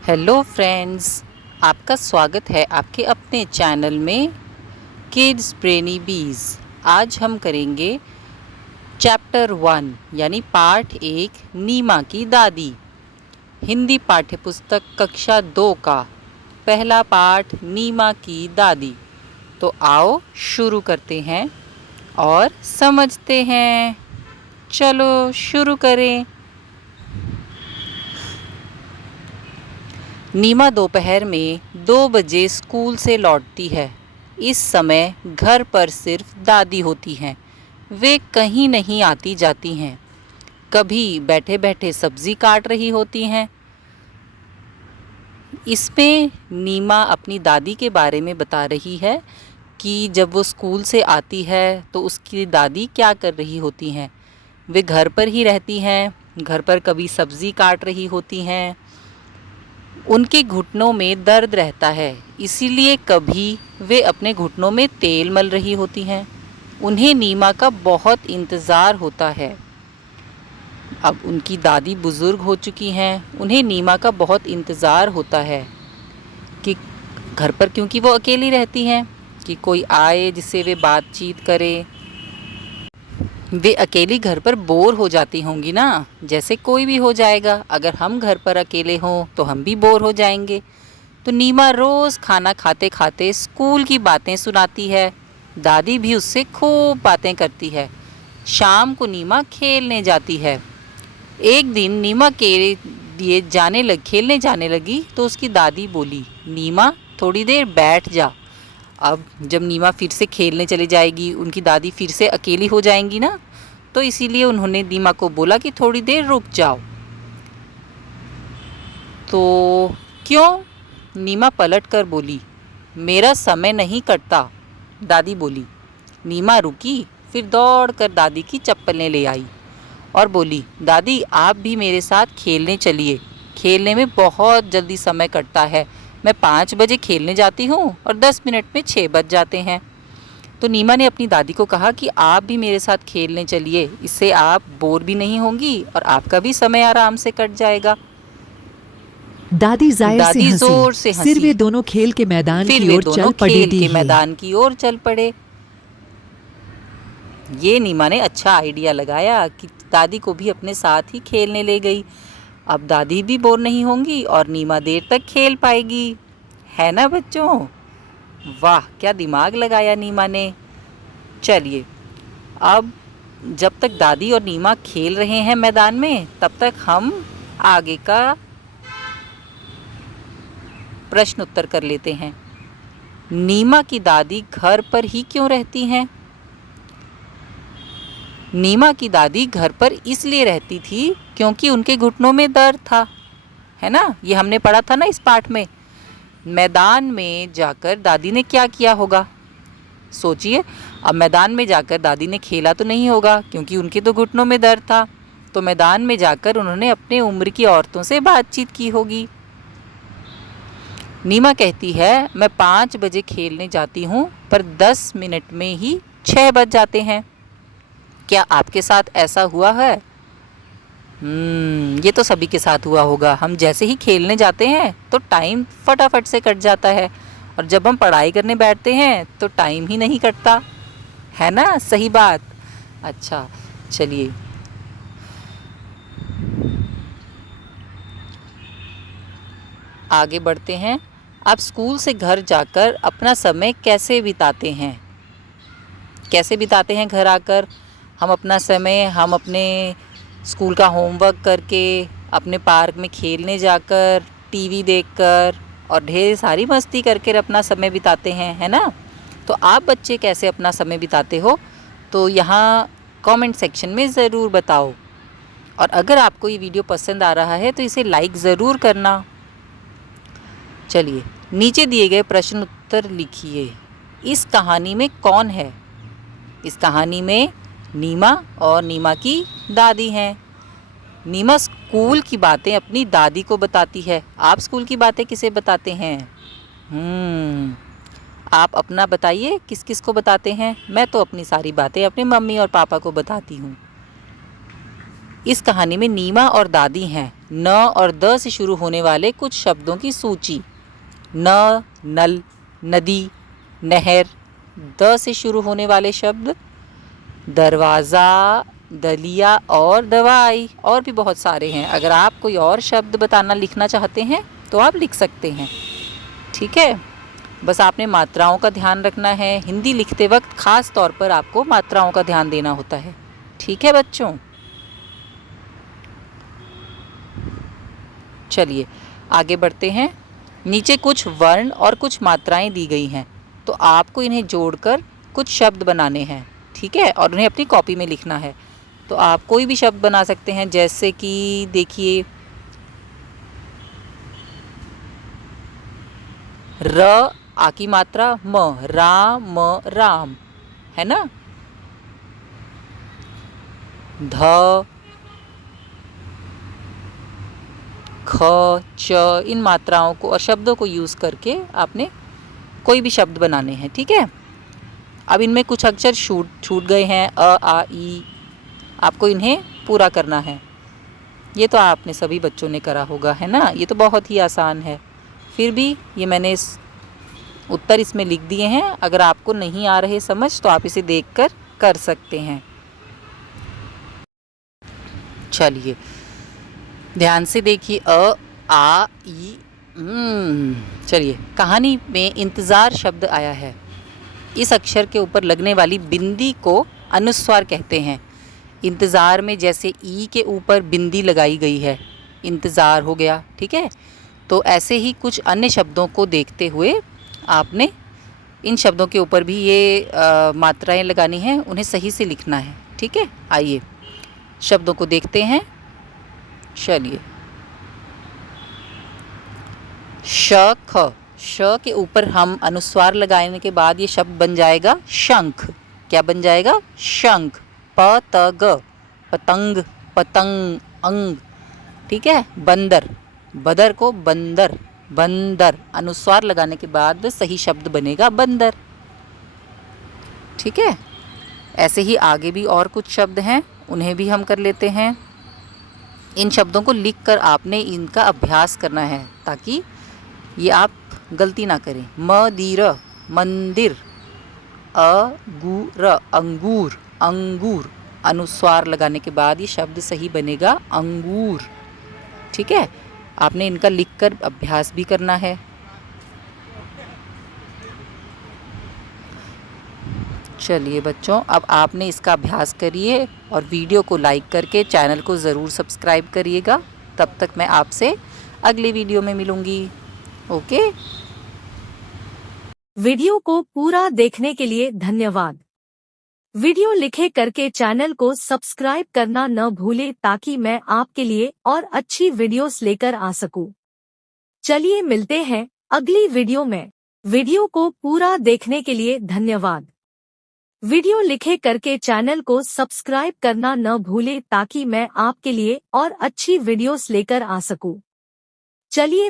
Hello friends, आपका स्वागत है आपके अपने चैनल में किड्स ब्रेनी बीज। आज हम करेंगे चैप्टर 1 यानी पार्ट 1 नीमा की दादी। हिंदी पाठ्यपुस्तक कक्षा 2 का पहला पाठ नीमा की दादी। तो आओ शुरू करते हैं और समझते हैं। चलो शुरू करें। नीमा दोपहर में 2 बजे स्कूल से लौटती है। इस समय घर पर सिर्फ दादी होती हैं। वे कहीं नहीं आती जाती हैं। कभी बैठे बैठे सब्जी काट रही होती हैं। इसमें नीमा अपनी दादी के बारे में बता रही है कि जब वो स्कूल से आती है तो उसकी दादी क्या कर रही होती हैं। वे घर पर ही रहती हैं। घर पर कभी सब्जी काट रही होती हैं। उनके घुटनों में दर्द रहता है, इसीलिए कभी वे अपने घुटनों में तेल मल रही होती हैं। उन्हें नीमा का बहुत इंतज़ार होता है। अब उनकी दादी बुज़ुर्ग हो चुकी हैं। उन्हें नीमा का बहुत इंतज़ार होता है कि घर पर, क्योंकि वो अकेली रहती हैं, कि कोई आए जिससे वे बातचीत करें। वे अकेली घर पर बोर हो जाती होंगी ना, जैसे कोई भी हो जाएगा। अगर हम घर पर अकेले हों तो हम भी बोर हो जाएंगे। तो नीमा रोज़ खाना खाते खाते स्कूल की बातें सुनाती है। दादी भी उससे खूब बातें करती है। शाम को नीमा खेलने जाती है। एक दिन नीमा के लिए खेलने जाने लगी तो उसकी दादी बोली, नीमा थोड़ी देर बैठ जा। अब जब नीमा फिर से खेलने चली जाएगी, उनकी दादी फिर से अकेली हो जाएंगी ना, तो इसीलिए उन्होंने नीमा को बोला कि थोड़ी देर रुक जाओ। तो क्यों? नीमा पलट कर बोली, मेरा समय नहीं कटता। दादी बोली। नीमा रुकी, फिर दौड़ कर दादी की चप्पलें ले आई और बोली, दादी आप भी मेरे साथ खेलने चलिए। खेलने में बहुत जल्दी समय कटता है। मैं 5 बजे खेलने जाती हूँ और 10 मिनट में 6 बज जाते हैं। तो नीमा ने अपनी दादी को कहा कि आप भी मेरे साथ खेलने चलिए, इससे आप बोर भी नहीं होंगी और आपका भी समय आराम से कट जाएगा। दादी जाहिर से दादी जोर हंसी। से फिर हंसी। वे दोनों खेल के मैदान फिर की वे ओर दोनों चल पड़े। खेल के मैदान की ओर चल पड़े। ये नीमा ने अच्छा आइडिया लगाया कि दादी को भी अपने साथ ही खेलने ले गई। अब दादी भी बोर नहीं होंगी और नीमा देर तक खेल पाएगी। है ना बच्चों? वाह, क्या दिमाग लगाया नीमा ने। चलिए, अब जब तक दादी और नीमा खेल रहे हैं मैदान में, तब तक हम आगे का प्रश्न उत्तर कर लेते हैं। नीमा की दादी घर पर ही क्यों रहती हैं? नीमा की दादी घर पर इसलिए रहती थी क्योंकि उनके घुटनों में दर्द था। है ना, ये हमने पढ़ा था ना इस पाठ में। मैदान में जाकर दादी ने क्या किया होगा? सोचिए, अब मैदान में जाकर दादी ने खेला तो नहीं होगा क्योंकि उनके तो घुटनों में दर्द था। तो मैदान में जाकर उन्होंने अपने उम्र की औरतों से बातचीत की होगी। नीमा कहती है, मैं 5 बजे खेलने जाती हूँ पर 10 मिनट में ही 6 बज जाते हैं। क्या आपके साथ ऐसा हुआ है? ये तो सभी के साथ हुआ होगा। हम जैसे ही खेलने जाते हैं तो टाइम फटाफट से कट जाता है, और जब हम पढ़ाई करने बैठते हैं तो टाइम ही नहीं कटता। है ना, सही बात। अच्छा, चलिए आगे बढ़ते हैं। आप स्कूल से घर जाकर अपना समय कैसे बिताते हैं? कैसे बिताते हैं घर आकर? हम अपना समय हम अपने स्कूल का होमवर्क करके, अपने पार्क में खेलने जाकर, टीवी देखकर और ढेर सारी मस्ती करके अपना समय बिताते हैं। है ना? तो आप बच्चे कैसे अपना समय बिताते हो? तो यहाँ कमेंट सेक्शन में ज़रूर बताओ। और अगर आपको ये वीडियो पसंद आ रहा है तो इसे लाइक ज़रूर करना। चलिए, नीचे दिए गए प्रश्न उत्तर लिखिए। इस कहानी में कौन है? इस कहानी में नीमा और नीमा की दादी हैं। नीमा स्कूल की बातें अपनी दादी को बताती है। आप स्कूल की बातें किसे बताते हैं? आप अपना बताइए, किस किस को बताते हैं? मैं तो अपनी सारी बातें अपनी मम्मी और पापा को बताती हूँ। इस कहानी में नीमा और दादी हैं। न और द से शुरू होने वाले कुछ शब्दों की सूची। न, नल, नदी, नहर। द से शुरू होने वाले शब्द दरवाज़ा, दलिया और दवाई। और भी बहुत सारे हैं। अगर आप कोई और शब्द बताना लिखना चाहते हैं तो आप लिख सकते हैं। ठीक है, बस आपने मात्राओं का ध्यान रखना है। हिंदी लिखते वक्त ख़ास तौर पर आपको मात्राओं का ध्यान देना होता है। ठीक है बच्चों, चलिए आगे बढ़ते हैं। नीचे कुछ वर्ण और कुछ मात्राएं दी गई हैं, तो आपको इन्हें जोड़कर कुछ शब्द बनाने हैं। ठीक है, और उन्हें अपनी कॉपी में लिखना है। तो आप कोई भी शब्द बना सकते हैं, जैसे कि देखिए र आ की मात्रा म, राम राम, है ना। ध, ख, च, इन मात्राओं को और शब्दों को यूज़ करके आपने कोई भी शब्द बनाने हैं। ठीक है, अब इनमें कुछ अक्षर छूट गए हैं, अ, आ, ई। आपको इन्हें पूरा करना है। ये तो आपने सभी बच्चों ने करा होगा, है ना। ये तो बहुत ही आसान है। फिर भी ये मैंने उत्तर इसमें लिख दिए हैं। अगर आपको नहीं आ रहे समझ तो आप इसे देखकर कर सकते हैं। चलिए ध्यान से देखिए, अ, आ, ई। चलिए, कहानी में इंतज़ार शब्द आया है। इस अक्षर के ऊपर लगने वाली बिंदी को अनुस्वार कहते हैं। इंतज़ार में जैसे ई के ऊपर बिंदी लगाई गई है, इंतज़ार हो गया। ठीक है, तो ऐसे ही कुछ अन्य शब्दों को देखते हुए आपने इन शब्दों के ऊपर भी ये मात्राएं लगानी हैं, उन्हें सही से लिखना है। ठीक है, आइए शब्दों को देखते हैं। चलिए, श, ख। श के ऊपर हम अनुस्वार लगाने के बाद ये शब्द बन जाएगा शंख। क्या बन जाएगा? शंख। प, त, ग, पतंग, पतंग, अंग। ठीक है, बंदर। बदर को बंदर, बंदर। अनुस्वार लगाने के बाद सही शब्द बनेगा बंदर। ठीक है, ऐसे ही आगे भी और कुछ शब्द हैं, उन्हें भी हम कर लेते हैं। इन शब्दों को लिखकर आपने इनका अभ्यास करना है, ताकि ये आप गलती ना करें। मदिर, मंदिर। अगूर, अंगूर, अंगूर। अनुस्वार लगाने के बाद ये शब्द सही बनेगा अंगूर। ठीक है, आपने इनका लिखकर अभ्यास भी करना है। चलिए बच्चों, अब आपने इसका अभ्यास करिए और वीडियो को लाइक करके चैनल को ज़रूर सब्सक्राइब करिएगा। तब तक मैं आपसे अगली वीडियो में मिलूँगी। ओके। वीडियो को पूरा देखने के लिए धन्यवाद। वीडियो लिखे करके चैनल को सब्सक्राइब करना न भूले, ताकि मैं आपके लिए और अच्छी वीडियोस लेकर आ सकूं। चलिए मिलते हैं अगली वीडियो में। वीडियो को पूरा देखने के लिए धन्यवाद। वीडियो लिखे करके चैनल को सब्सक्राइब करना न भूले, ताकि मैं आपके लिए और अच्छी वीडियोस लेकर आ सकूं। चलिए।